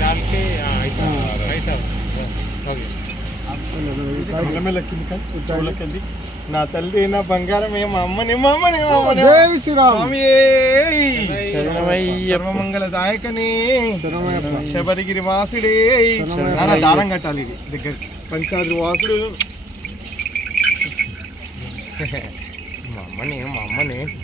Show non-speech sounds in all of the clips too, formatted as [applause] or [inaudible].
डाल के हाँ, ऐसा ऐसा हो गया మెల్లమెల్లెక్కింది నా తల్లి నా బంగారం ఏ మా అమ్మని [laughs] మా అమ్మని మా అమ్మని జై శ్రీరామ్ సర్వమంగళదాయకని శబరిగిరి వాసుడే నాన్న దానం కట్టాలి ఇది దగ్గర పంచాద్రి వాసుడు మా అమ్మని మా అమ్మని మా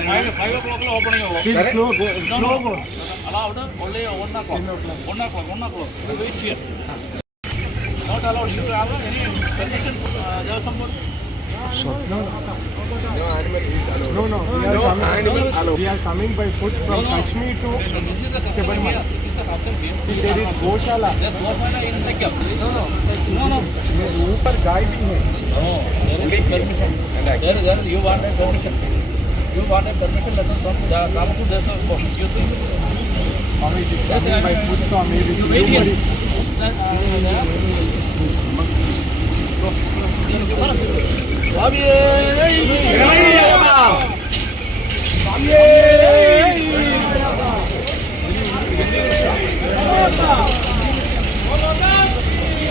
Ram. Please, slow go, slow go. allowed only one o'clock. One o'clock, one o'clock. You wait here. Not allowed. You have any permission? Uh, there was some. No, no, we are coming, we are coming by foot from Kashmir to This is the custom Sabarmala. here. This is the custom here. till there is Goshala. There's Goswami in Nakkam. No, no. No, no. ऊपर गाय भी है No, there is permission. There, there, you want a permission. you want a permission letter from the Ramakrishna Desert for you think? Swami, it is coming by foot, Swami. It is nobody.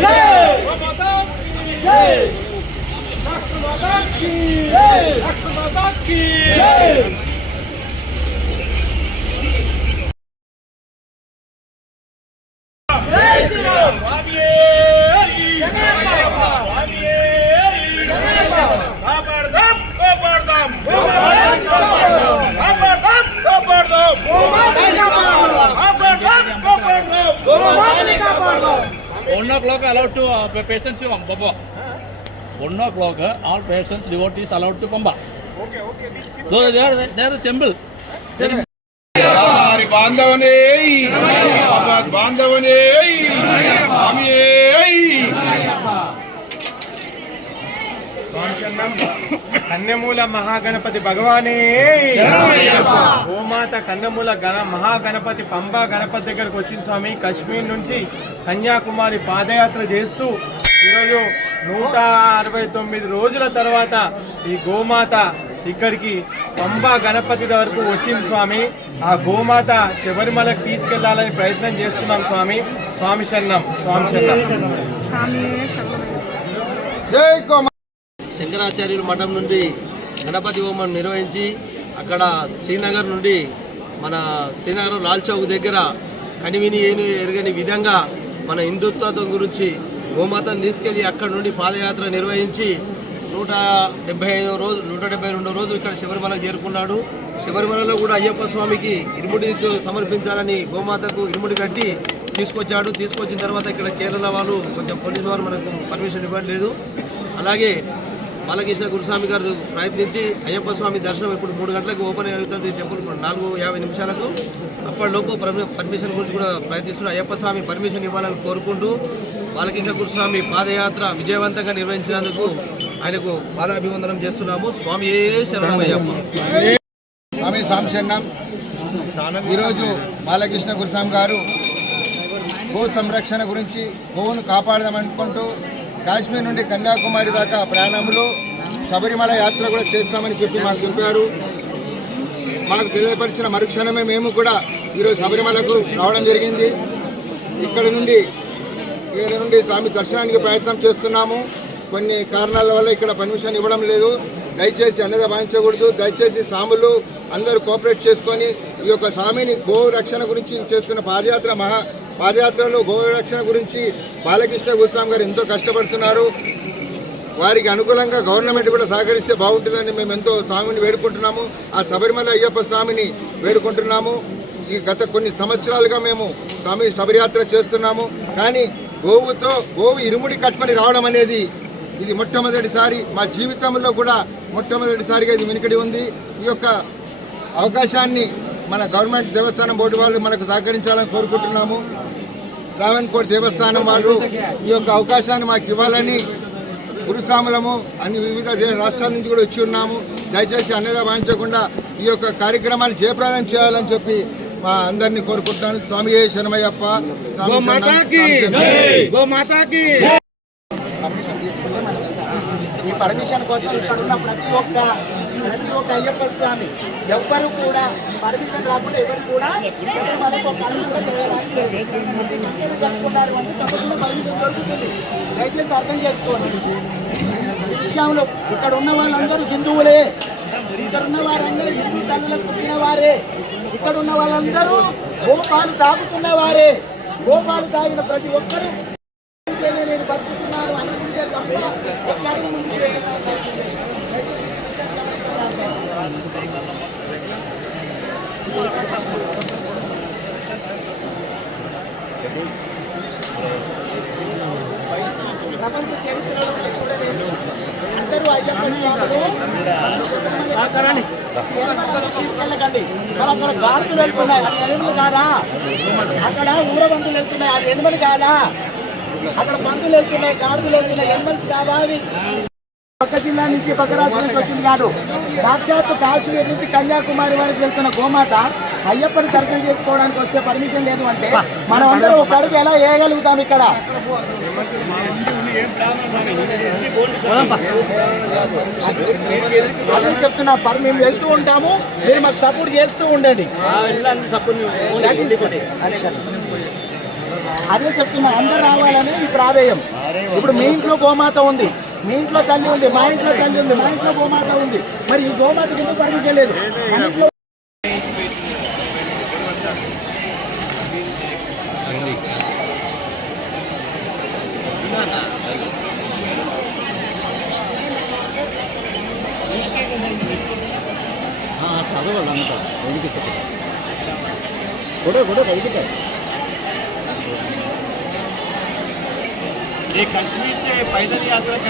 Hey! Hey! One o'clock allowed to uh, pa- patients to um, Baba. One o'clock, all patients, devotees allowed to Pamba. Okay, okay, we'll see. Though they are, they are the temple. వారి బాంధవనే భగవద్ బాంధవనే స్వామియే కన్యమూల మహాగణపతి భగవానే గోమాత కన్యమూల గణ మహాగణపతి పంబా గణపతి దగ్గరకు వచ్చింది స్వామి కాశ్మీర్ నుంచి కన్యాకుమారి పాదయాత్ర చేస్తూ ఈరోజు నూట అరవై తొమ్మిది రోజుల తర్వాత ఈ గోమాత ఇక్కడికి పంబా గణపతి వరకు వచ్చింది స్వామి. ఆ గోమాత శబరిమలకు తీసుకెళ్ళాలని ప్రయత్నం చేస్తున్నాం స్వామి. స్వామి శరణం స్వామి శరణం. శంకరాచార్యుల మఠం నుండి గణపతి హోమం నిర్వహించి అక్కడ శ్రీనగర్ నుండి మన శ్రీనగర్ లాల్ చౌక్ దగ్గర కనివిని ఏని ఎరగని విధంగా మన హిందుత్వం గురించి గోమాతను తీసుకెళ్ళి అక్కడ నుండి పాదయాత్ర నిర్వహించి నూట డెబ్బై ఐదో రోజు నూట డెబ్బై రెండో రోజు ఇక్కడ శబరిమలకు చేరుకున్నాడు. శబరిమలలో కూడా అయ్యప్ప స్వామికి ఇరుముడి సమర్పించాలని గోమాతకు ఇరుముడి కట్టి తీసుకొచ్చాడు. తీసుకొచ్చిన తర్వాత ఇక్కడ కేరళ వాళ్ళు కొంచెం పోలీసు వారు మనకు పర్మిషన్ ఇవ్వట్లేదు. అలాగే బాలకృష్ణ గురుస్వామి గారు ప్రయత్నించి అయ్యప్ప స్వామి దర్శనం ఇప్పుడు మూడు గంటలకు ఓపెన్ అవుతుంది టెంపుల్ నాలుగు యాభై నిమిషాలకు. అప్పటిలోపు పర్మిషన్ గురించి కూడా ప్రయత్నిస్తున్నారు అయ్యప్ప స్వామి పర్మిషన్ ఇవ్వాలని కోరుకుంటూ బాలకృష్ణ గురుస్వామి పాదయాత్ర విజయవంతంగా నిర్వహించినందుకు ఆయనకు పాదాభివందనం చేస్తున్నాము. స్వామి ఏ స్వామి సాంశన్నం. ఈరోజు బాలకృష్ణ గురుస్వామి గారు గో సంరక్షణ గురించి గోవును కాపాడదామనుకుంటూ కాశ్మీర్ నుండి కన్యాకుమారి దాకా ప్రయాణంలో శబరిమల యాత్ర కూడా చేస్తామని చెప్పి మాకు చెప్పారు. మాకు తెలియపరిచిన మరుక్షణమే మేము కూడా ఈరోజు శబరిమలకు రావడం జరిగింది. ఇక్కడ నుండి ఇక్కడ నుండి స్వామి దర్శనానికి ప్రయత్నం చేస్తున్నాము. కొన్ని కారణాల వల్ల ఇక్కడ పర్మిషన్ ఇవ్వడం లేదు. దయచేసి అన్నది భావించకూడదు. దయచేసి స్వాములు అందరూ కోఆపరేట్ చేసుకొని ఈ యొక్క స్వామిని గో రక్షణ గురించి చేస్తున్న పాదయాత్ర మహా పాదయాత్రలో గోరక్షణ గురించి బాలకృష్ణ గురుస్వామి గారు ఎంతో కష్టపడుతున్నారు. వారికి అనుకూలంగా గవర్నమెంట్ కూడా సహకరిస్తే బాగుంటుందని మేము ఎంతో స్వామిని వేడుకుంటున్నాము. ఆ శబరిమల అయ్యప్ప స్వామిని వేడుకుంటున్నాము. ఈ గత కొన్ని సంవత్సరాలుగా మేము స్వామి శబరియాత్ర చేస్తున్నాము. కానీ గోవుతో గోవు ఇరుముడి కట్టుకొని రావడం అనేది ఇది మొట్టమొదటిసారి మా జీవితంలో కూడా మొట్టమొదటిసారిగా ఇది వెనుకడి ఉంది. ఈ యొక్క అవకాశాన్ని మన గవర్నమెంట్ దేవస్థానం బోర్డు వాళ్ళు మనకు సహకరించాలని కోరుకుంటున్నాము. రావణ్కోట్ దేవస్థానం వాళ్ళు ఈ యొక్క అవకాశాన్ని మాకు ఇవ్వాలని గురుస్వాములము అన్ని వివిధ రాష్ట్రాల నుంచి కూడా వచ్చి ఉన్నాము. దయచేసి అన్నదా వాయించకుండా ఈ యొక్క కార్యక్రమాన్ని జయప్రదం చేయాలని చెప్పి మా అందరినీ కోరుకుంటున్నాను. స్వామి శరణమయ్యప్ప. పర్మిషన్ తీసుకుంటే మనం. ఈ పర్మిషన్ కోసం ఇక్కడ ఉన్న ప్రతి ఒక్క ప్రతి ఒక్క అయ్యప్ప స్వామి ఎవ్వరు కూడా పర్మిషన్ రాకుండా ఎవరు కూడా మనకు జరుపుకున్నారు అంటే తప్పకుండా పర్మిషన్ దొరుకుతుంది. దయచేసి అర్థం చేసుకోండి. ఈ విషయంలో ఇక్కడ ఉన్న వాళ్ళందరూ హిందువులే. ఇక్కడ ఉన్న వారందరూ హిందూ తల్లులకు పుట్టిన వారే. ఇక్కడ ఉన్న వాళ్ళందరూ గోపాలు తాగుతున్న వారే. గోపాలు తాగిన ప్రతి ఒక్కరూ నేను బతుకుతున్నాను అనుకుంటే తప్ప ప్రపంచ చరిత్రలో కూడా చూడలేదు అందరూ అయ్యప్ప స్వాములు. తీసుకెళ్ళకండి మరి అక్కడ గార్తులు వెళ్తున్నాయి. అది ఎనిమిది కాదా? అక్కడ ఊరబంతులు వెళ్తున్నాయి. అది ఎనిమిది కాదా? అక్కడ పందులు వెళ్తున్నాయి గాడిదలు వెళ్తున్నాయి. ఎనిమల్స్ కావాలి పక్క జిల్లా నుంచి పక్క రాష్ట్రం నుంచి వచ్చింది కాదు. సాక్షాత్ కాశ్మీర్ నుంచి కన్యాకుమారి వరకు వెళ్తున్న గోమాత అయ్యప్పని దర్శనం చేసుకోవడానికి వస్తే పర్మిషన్ లేదు అంటే మనం అందరం ఒక అడుగు ఎలా వేయగలుగుతాం ఇక్కడ? అదే చెప్తున్నా పర్ మేము వెళ్తూ ఉంటాము మీరు మాకు సపోర్ట్ చేస్తూ ఉండండి. అదే చెప్తున్నా అందరు రావాలని ఇప్పుడు ఆదాయం ఇప్పుడు మీ ఇంట్లో గోమాత ఉంది మీ ఇంట్లో తల్లి ఉంది మా ఇంట్లో తల్లి ఉంది మా ఇంట్లో గోమాత ఉంది. మరి ఈ గోమాతకి ఎందుకు పర్మిషన్ లేదు? ఇంట్లో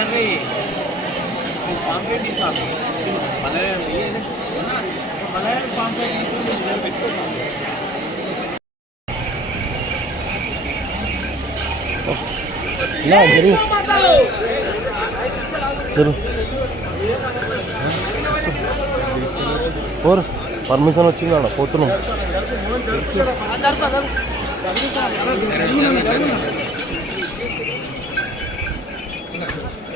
पैदल यात्रा कर रही है पाम्पलेट ही साहब मलयालम ये है ना मलयालम पाम्पलेट इधर बिल्कुल పర్మిషన్ వచ్చిందా పోతున్నాం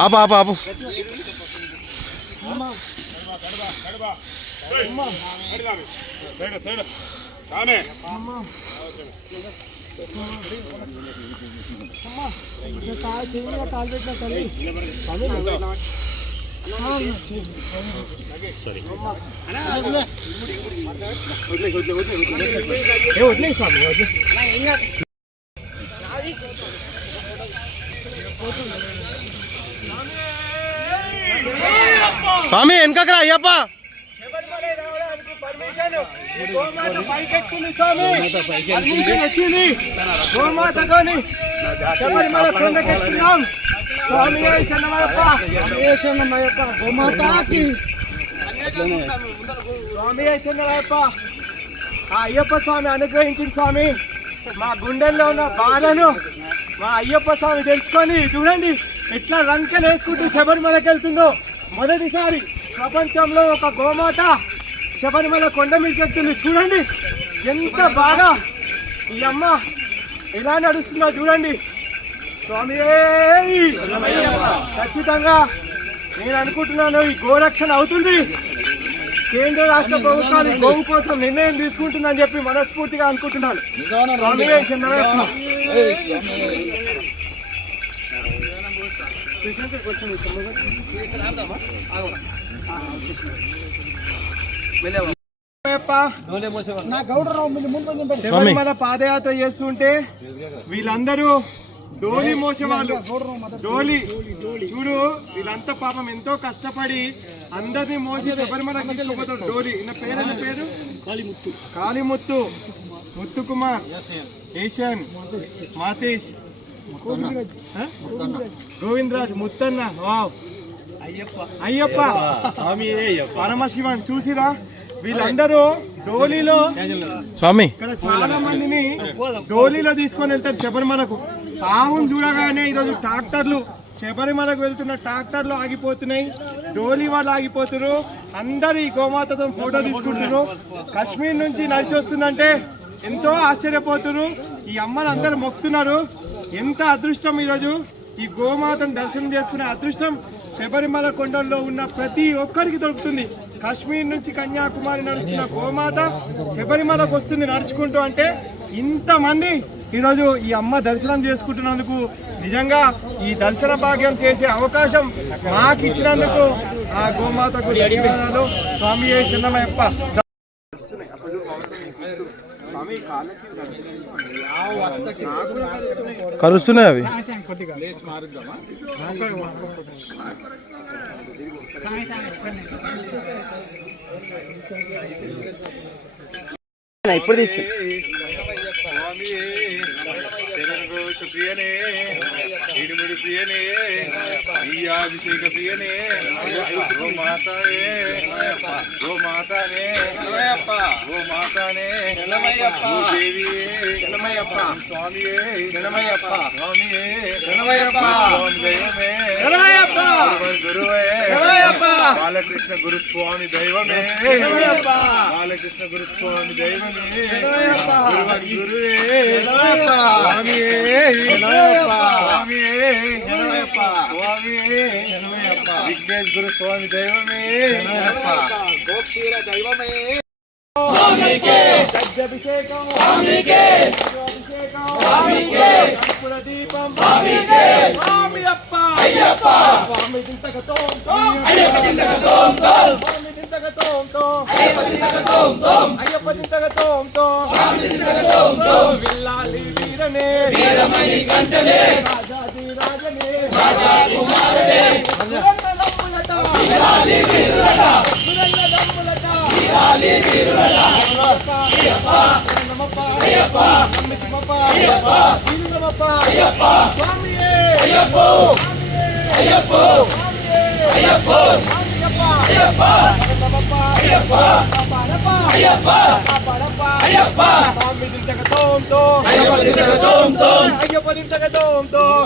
ఆపు ఆపు ఆపు. సైడ్ సైడ్ సామే స్వామి వెనకరా అయ్యప్ప గోమాత పైకెక్కింది స్వామి. వచ్చింది. గోమాతతోని శబరిమల కొండకెక్కినాం స్వామి శరణమయ్యప్ప స్వామి గోమాతకి. స్వామి శరణమయ్యప్ప ఆ అయ్యప్ప స్వామి అనుగ్రహించింది స్వామి మా గుండెల్లో ఉన్న బాధను మా అయ్యప్ప స్వామి తెలుసుకొని చూడండి ఎట్లా రంకెలు వేసుకుంటూ శబరిమలకి వెళ్తుందో మొదటిసారి ప్రపంచంలో ఒక గోమాత శబరిమల కొండ మీదకి వెళ్తుంది చూడండి ఎంత బాగా. ఈ అమ్మ ఎలా నడుస్తుందో చూడండి. స్వామి ఖచ్చితంగా నేను అనుకుంటున్నాను ఈ గోరక్షణ అవుతుంది. కేంద్ర రాష్ట్ర ప్రభుత్వాలు గోవు కోసం నిర్ణయం తీసుకుంటుందని చెప్పి మనస్ఫూర్తిగా అనుకుంటున్నాను. స్వామి శబరిమల పాదయాత్ర చేస్తుంటే వీళ్ళందరూ డోలి మోసేవాళ్ళు. డోలి చూడు వీళ్ళంతా పాపం ఎంతో కష్టపడి అందరినీ మోసి శబరిమల తీసుకుపోతాడు డోలి ఈయన పేరు పేరు? కాళీముత్తు. కాళీముత్తు. ముత్తు కుమార్. ఏషియన్ మాతేష్? గోవిందరాజ్ ముత్తన్న. వావ్. అయ్యప్ప. స్వామి పరమశివన్ చూసిరా? వీళ్ళందరూ డోలీలో స్వామి. ఇక్కడ చాలా మందిని డోలీలో తీసుకొని వెళ్తారు శబరిమలకు. ఆవును చూడగానే ఈరోజు ట్రాక్టర్లు శబరిమలకు వెళ్తున్న ట్రాక్టర్లు ఆగిపోతున్నాయి. డోలీ వాళ్ళు ఆగిపోతున్నారు. అందరు ఈ గోమాతతో ఫోటో తీసుకుంటున్నారు. కాశ్మీర్ నుంచి నడిచి వస్తుందంటే ఎంతో ఆశ్చర్యపోతున్నారు. ఈ అమ్మని అందరు మొక్కుతున్నారు. ఎంత అదృష్టం ఈరోజు. ఈ గోమాతను దర్శనం చేసుకునే అదృష్టం శబరిమల కొండల్లో ఉన్న ప్రతి ఒక్కరికి దొరుకుతుంది. కాశ్మీర్ నుంచి కన్యాకుమారి నడుస్తున్న గోమాత శబరిమలకు వస్తుంది నడుచుకుంటూ అంటే ఇంతమంది ఈరోజు ఈ అమ్మ దర్శనం చేసుకుంటున్నందుకు నిజంగా ఈ దర్శన భాగ్యం చేసే అవకాశం మాకు ఇచ్చినందుకు ఆ గోమాతకు ధన్యవాదాలు. స్వామి శరణమయ్యప్ప కలుస్తున్నాయి అవి. ఇప్పుడు తీసి అభిషేక ప్రియనే ఓ మాతాయే ఓ మాతానే ఓ మాతానే ఓ బాలకృష్ణ గురుస్వామి దైవమే. బాలకృష్ణ గురుస్వామి దైవమే. గురువే స్వామియే. స్వామియే. స్వామియే. విఘ్నేష్ గురు స్వామి దైవమే. అభిషేకం అభిషేకం కర్పూర దీపం స్వామి అప్ప అయ్యప్ప స్వామి దింతగతో అయ్యప్ప దింతగతో స్వామి దింతగతో అయ్యప్ప దింతగతో అయ్యప్ప దింతగతో స్వామి దింతగతో విల్లాలి వీరనే వీరమణి కంటనే రాజాది రాజనే రాజా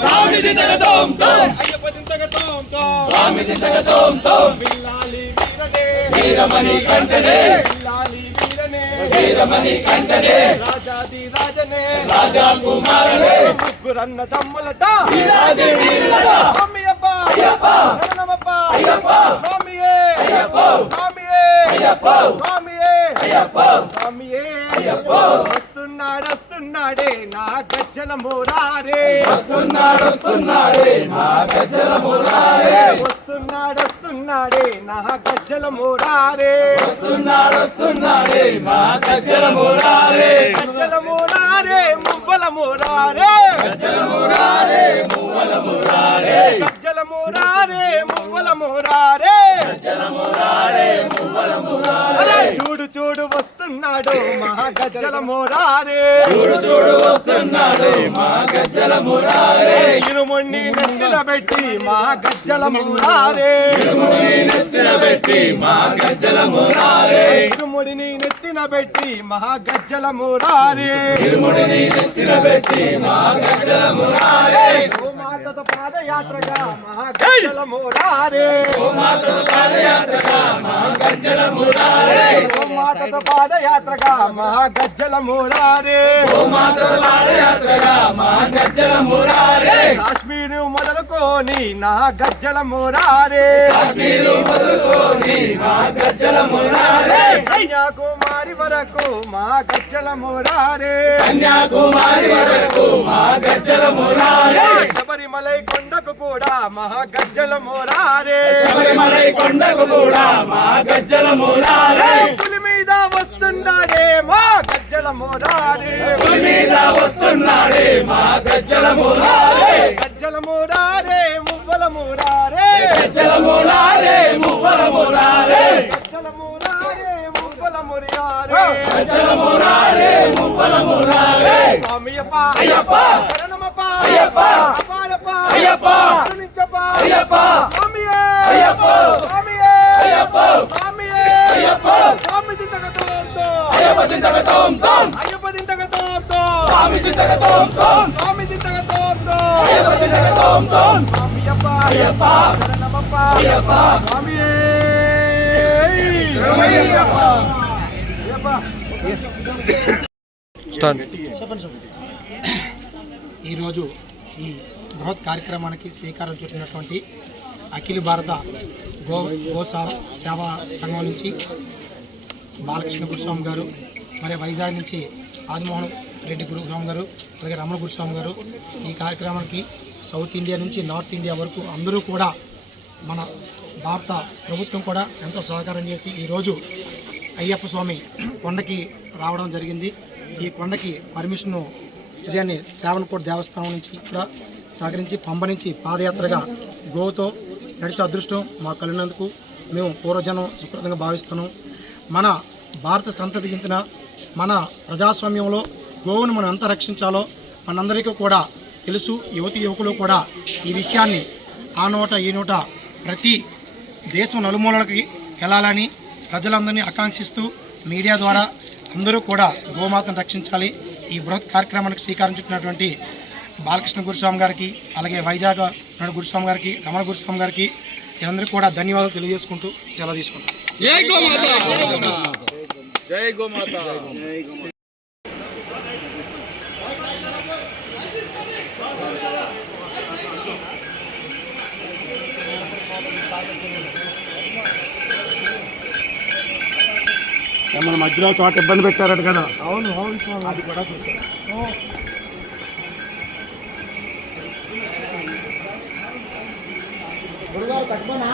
Swami din taga tom tom. Swami din taga tom tom. Bilali Veeramani కంటనే. Veeramani కంటనే. రాజాది రాజనే. రాజా కుమారనే. ముగ్గురన్న తమ్ములట. వీరాది వీరులట. స్వామి అప్ప అయ్యప్ప. నమనమప్ప అయ్యప్ప. స్వామియే. అయ్యప్ప. స్వామియే. అయ్యప్ప. స్వామియే. అయ్యప్ప. స్వామియే. అయ్యప్ప. వస్తున్నాడు వస్తున్నాడే నా గజ్జల మోరారే వస్తున్నాడు వస్తున్నాడే నా గజ్జల మోరారే వస్తున్నాడు వస్తున్నాడే నా గజ్జల మోరారే వస్తున్నాడు వస్తున్నాడే మా గజ్జల మోరారే గజ్జల మోరారే మువ్వల మోరారే గజ్జల మోరారే మువ్వల మోరారే గజ్జల మోరారే మువ్వల మురారే చూడు చూడు వస్తున్నాడు మా గజ్జల మోరారే చూడు చూడు వస్తున్నాడు మా గజ్జల మురారే ఇరుముండి నెత్తిన పెట్టి మా గజ్జల మోరారే నెత్తిన పెట్టి మా గజ్జల మురారే ఇరుముడిని నెత్తిన నెత్తిన పెట్టి మహాగజ్జల మురారే. గోమాతతో పాదయాత్రగా మహాగజ్జల మురారే. గోమాతతో పాదయాత్రగా మహాగజ్జల మురారే. కాశ్మీరు మొదలుకొని నా గజ్జల మురారే. కాశ్మీరు కన్యాకుమారి వరకు మా గజ్జల మురారే. కన్యాకుమారి వరకు మా గజ్జల మురారే. శబరిమలై కొండకు కూడా మహా గజ్జల మురారే. శబరిమలై కొండకు కూడా మా గజ్జల మురారే. పులి మీద వస్తున్నాడే మా గజ్జల మురారే. పులి మీద వస్తున్నాడే మా గజ్జల మురారే. గజ్జల మురారే మువ్వల మురారే. గజ్జల మురారే మువ్వల మురారే. మువ్వల మురారే గజ్జల మురారే మువ్వల మురారే స్వామియప్ప అయ్యప్ప శరణమప్ప అయ్యప్ప అపారప్ప అయ్యప్ప కరుణించప్ప అయ్యప్ప స్వామియే అయ్యప్ప స్వామియే అయ్యప్ప స్వామియే అయ్యప్ప స్వామి దింతగతోంతో అయ్యప్ప దింతగతోంతో అయ్యప్ప దింతగతోంతో స్వామి దింతగతోంతో స్వామి దింతగతోంతో అయ్యప్ప దింతగతోంతో స్వామియప్ప అయ్యప్ప శరణమప్ప అయ్యప్ప స్వామియే శరణమయ్యప్ప అయ్యప్ప ఈరోజు ఈ బృహత్ కార్యక్రమానికి శ్రీకారం చుట్టినటువంటి అఖిల భారత గో గోసా సేవా సంఘం నుంచి బాలకృష్ణ గురుస్వామి గారు మరి వైజాగ్ నుంచి ఆదిమోహన్ రెడ్డి గురుస్వామి గారు అలాగే రమణ గురుస్వామి గారు ఈ కార్యక్రమానికి సౌత్ ఇండియా నుంచి నార్త్ ఇండియా వరకు అందరూ కూడా మన భారత ప్రభుత్వం కూడా ఎంతో సహకారం చేసి ఈరోజు అయ్యప్ప స్వామి కొండకి రావడం జరిగింది. ఈ కొండకి పర్మిషన్ను ఉదయాన్నే శ్రావణకోట దేవస్థానం నుంచి కూడా సహకరించి పంప నుంచి పాదయాత్రగా గోతో నడిచే అదృష్టం మా కలిగినందుకు మేము పూర్వజనం సుకృతంగా భావిస్తున్నాం. మన భారత సంతతి చెందిన మన ప్రజాస్వామ్యంలో గోవును మనం ఎంత రక్షించాలో మనందరికీ కూడా తెలుసు. యువతి యువకులు కూడా ఈ విషయాన్ని ఆ నోట ఈ నోట ప్రతి దేశం నలుమూలలకి వెళ్ళాలని ప్రజలందరినీ ఆకాంక్షిస్తూ మీడియా ద్వారా అందరూ కూడా గోమాతను రక్షించాలి. ఈ బృహత్ కార్యక్రమానికి శ్రీకారం చుట్టినటువంటి బాలకృష్ణ గురుస్వామి గారికి అలాగే వైజాగ్ గురుస్వామి గారికి రమణ గురుస్వామి గారికి వీళ్ళందరికీ కూడా ధన్యవాదాలు తెలియజేసుకుంటూ సెలవు తీసుకుంటాం. జై గోమాత! మన మధ్యలో చోట ఇబ్బంది పెట్టారట కదా. అవును అవును అది కూడా అన్నా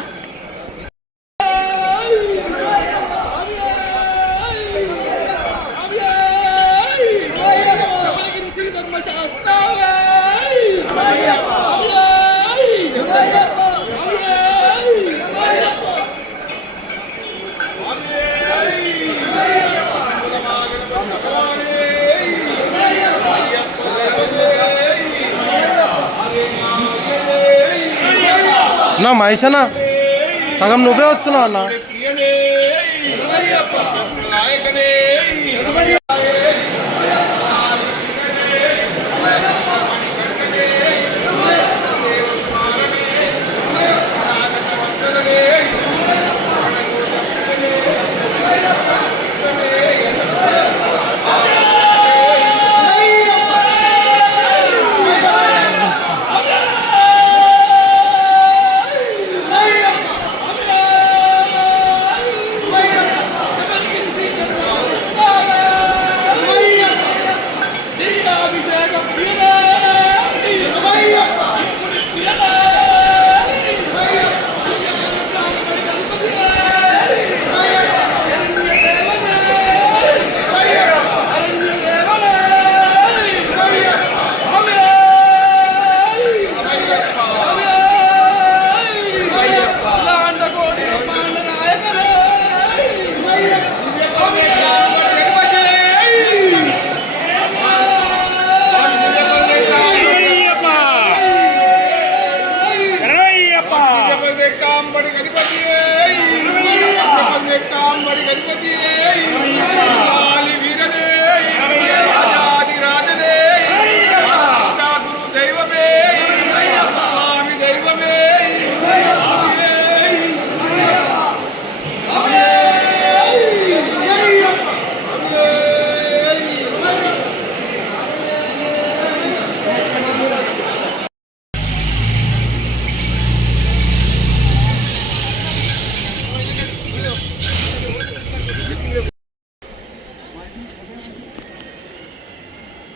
మహేష్ అన్న సగం నువ్వే వస్తున్నావు అన్న.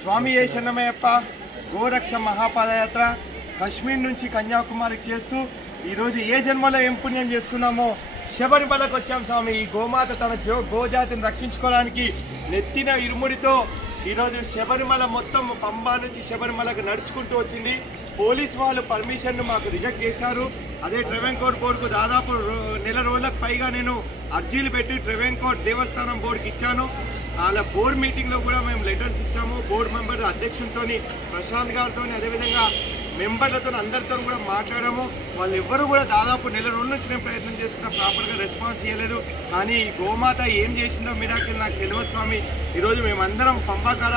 స్వామి ఏ శరణమయ్యప్ప? గోరక్ష మహాపాదయాత్ర కశ్మీర్ నుంచి కన్యాకుమారికి చేస్తూ ఈరోజు ఏ జన్మలో ఏం పుణ్యం చేసుకున్నామో శబరిమలకు వచ్చాం స్వామి. ఈ గోమాత తన జో గోజాతిని రక్షించుకోవడానికి నెత్తిన ఇరుముడితో ఈరోజు శబరిమల మొత్తం పంబా నుంచి శబరిమలకు నడుచుకుంటూ వచ్చింది. పోలీస్ వాళ్ళు పర్మిషన్ను మాకు రిజెక్ట్ చేశారు. అదే ట్రెవెన్ బోర్డుకు దాదాపు నెల రోజులకు పైగా నేను అర్జీలు పెట్టి ట్రెవెన్ దేవస్థానం బోర్డుకి ఇచ్చాను. అలా బోర్డు మీటింగ్లో కూడా మేము లెటర్స్ ఇచ్చాము. బోర్డు మెంబర్ అధ్యక్షులతో ప్రశాంత్ గారితో అదేవిధంగా మెంబర్లతో అందరితో కూడా మాట్లాడాము. వాళ్ళు ఎవ్వరు కూడా దాదాపు నెల రోజుల నుంచి నేను ప్రయత్నం చేస్తున్నా ప్రాపర్గా రెస్పాన్స్ ఇవ్వలేదు కానీ ఈ గోమాత ఏం చేసిందో మిరాకిల్ నాకు తెలియదు స్వామి. ఈరోజు మేమందరం పంపకాడ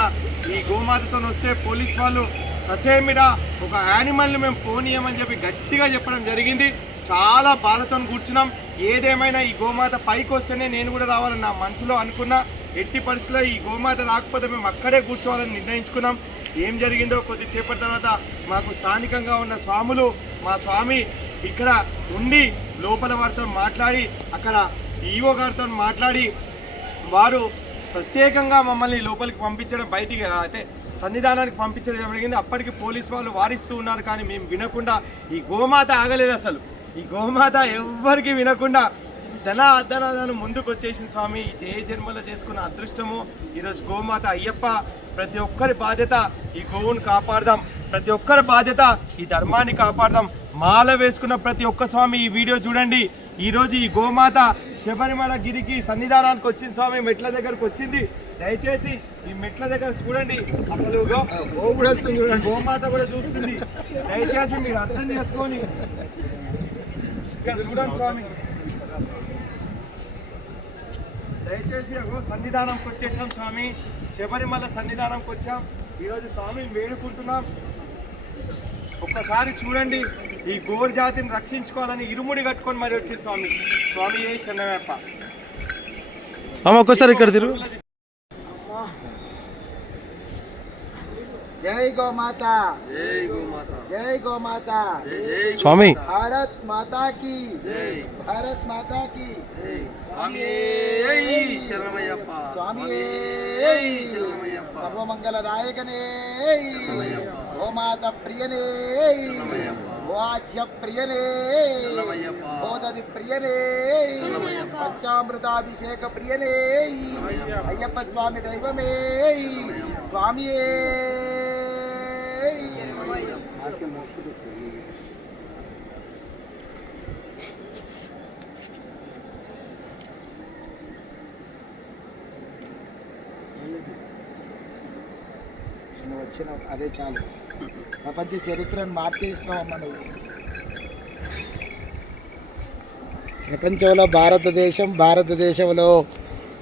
ఈ గోమాతతో వస్తే పోలీస్ వాళ్ళు ససేమిరా ఒక యానిమల్ని మేము పోనీయమని చెప్పి గట్టిగా చెప్పడం జరిగింది. చాలా బాధతో కూర్చున్నాం. ఏదేమైనా ఈ గోమాత పైకి వస్తేనే నేను కూడా రావాలని నా మనసులో అనుకున్నా. ఎట్టి పరిస్థితుల్లో ఈ గోమాత రాకపోతే మేము అక్కడే కూర్చోవాలని నిర్ణయించుకున్నాం. ఏం జరిగిందో కొద్దిసేపటి తర్వాత మాకు స్థానికంగా ఉన్న స్వాములు మా స్వామి ఇక్కడ ఉండి లోపల వారితో మాట్లాడి అక్కడ ఈఓ గారితో మాట్లాడి వారు ప్రత్యేకంగా మమ్మల్ని లోపలికి పంపించడం బయటికి అంటే సన్నిధానానికి పంపించడం జరిగింది. అప్పటికి పోలీస్ వాళ్ళు వారిస్తూ ఉన్నారు కానీ మేము వినకుండా ఈ గోమాత ఆగలేదు అసలు. ఈ గోమాత ఎవ్వరికి వినకుండా ధన అర్ధనాదాన్ని ముందుకు వచ్చేసింది స్వామి ఏ జన్మలో చేసుకున్న అదృష్టము. ఈరోజు గోమాత అయ్యప్ప ప్రతి ఒక్కరి బాధ్యత ఈ గోవును కాపాడదాం. ప్రతి ఒక్కరి బాధ్యత ఈ ధర్మాన్ని కాపాడదాం. మాల వేసుకున్న ప్రతి ఒక్క స్వామి ఈ వీడియో చూడండి. ఈరోజు ఈ గోమాత శబరిమల గిరికి సన్నిధానానికి వచ్చింది స్వామి. మెట్ల దగ్గరకు వచ్చింది. దయచేసి ఈ మెట్ల దగ్గర చూడండి. అసలు గోమాత కూడా చూస్తుంది. దయచేసి మీరు అర్థం చేసుకొని ఇక్కడ చూడండి స్వామి. దయచేసి సన్నిధానంకి వచ్చేసాం స్వామి. శబరిమల సన్నిధానంకి వచ్చాం. ఈరోజు స్వామిని వేడుకుంటున్నాం. ఒక్కసారి చూడండి ఈ గోర్ జాతిని రక్షించుకోవాలని ఇరుముడి కట్టుకొని మరి వచ్చింది స్వామి. స్వామి ఏ చెన్నవేప్ప అమ్మ ఒక్కసారి ఇక్కడ తిరుగు. జై గోమాత జై గోమాత జై గోమాత జై జై స్వామి భారత్ మాతా की। జై భారత్ మాతా की। జై స్వామి శరణమయ్యప్ప స్వామి శరణమయ్యప్ప సర్వమంగళ నాయకనే శరణమయ్యప్ప. గోమాత ప్రియనే శరణమయ్యప్ప. గోవాచ్య ప్రియనే శరణమయ్యప్ప. గోదది ప్రియనే శరణమయ్యప్ప. పంచామృతాభిషేక ప్రియనే అయ్యప్ప స్వామి దైవమే స్వామియే నువ్వు వచ్చిన అదే చాలు ప్రపంచ చరిత్రను మార్చేసినావమ్మ నువ్వు ప్రపంచంలో భారతదేశం భారతదేశంలో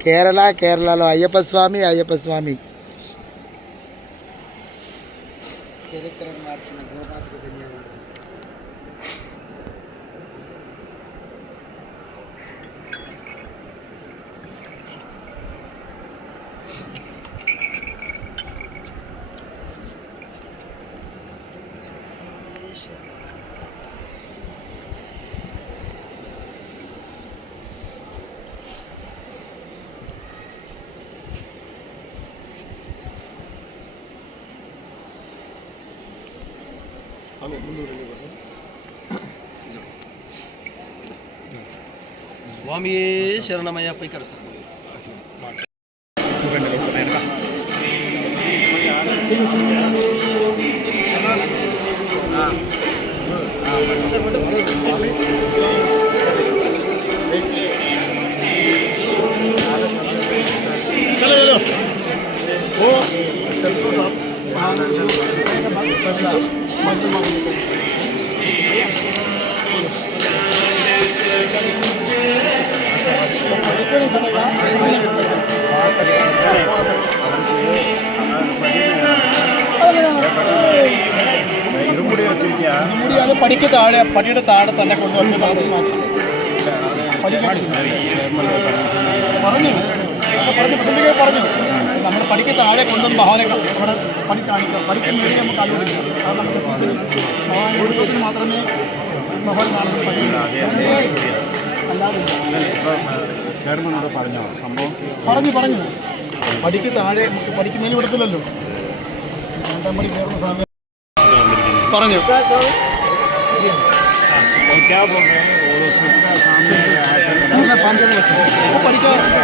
కేరళ కేరళలో అయ్యప్ప స్వామి అయ్యప్ప స్వామి. చరిత్రను మార్చిన గోమాతకు ధన్యవాదాలు Vamos mandou ali agora. Suami, cheira na manhã para encarar. പടിക്ക് താഴെ പടിയുടെ താഴെ തന്നെ കൊണ്ടുവന്ന് പറഞ്ഞു പറഞ്ഞു പറഞ്ഞു നമ്മൾ പടിക്ക് താഴെ കൊണ്ടുവന്ന് ഭവനെ നമ്മുടെ പടി കാണിക്കാം പടിക്ക് മേടി നമുക്ക് അനുവദിക്കാം കാരണം നമുക്ക് ഉത്സവത്തിന് മാത്രമേ ഭവൻ കാണുന്നത് പക്ഷേ അല്ലാതെ ചെയർമാനോട് പറഞ്ഞോ? സംഭവം? പറഞ്ഞു പറഞ്ഞു. പടിക്ക് താഴെ നമുക്ക് പടിക്ക് മേലെ വിടത്തില്ലല്ലോ. പറഞ്ഞു. क्या बोल रहे हैं? और उसका सामने वो बड़ी तो- का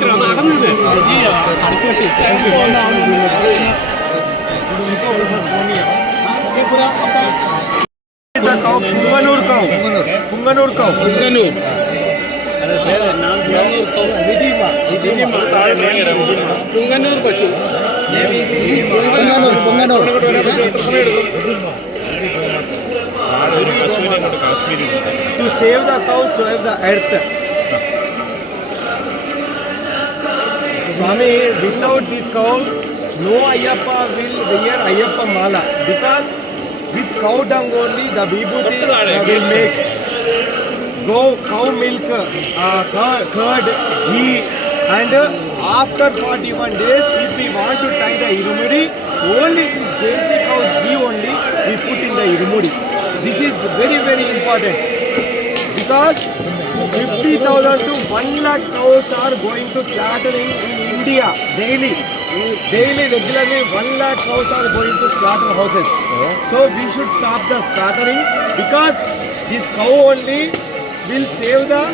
നടന്നത് കുങ്ങനൂർ കൗ കുങ്ങനൂർ കൗ കുങ്ങനൂർ കുങ്ങനൂർ പശു Kunganur Kunganur to save the cow save the earth Swami, without this cow, no Ayappa will wear Ayappa mala because with cow dung only the vibhuti uh, will make. Go cow milk, uh, cur- curd, ghee, and uh, after 41 days, if we want to tie the irumudi, only this basic cow's ghee only we put in the irumudi. This is very very important because 50,000 to 1 lakh cows are going to slaughtering in India daily. Daily, regularly, 1 lakh cows are going to slaughter houses. So we should stop the slaughtering because this cow only will save the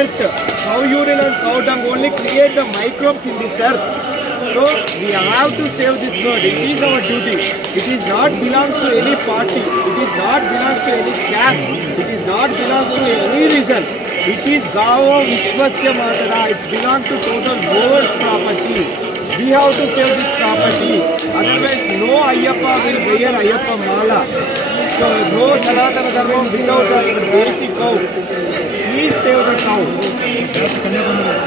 earth. Cow urine and cow dung only create the microbes in this earth. So we have to save this bird. It is our duty. It is not belongs to any party. It is not belongs to any caste. It is not belongs to any reason. It is Gavo Vishwasya Matara. It's belong to total world's property. We have to save this property. Otherwise, no Ayappa will wear Ayappa Mala. So no Sanatana Dharma without a basic cow. Please save the cow.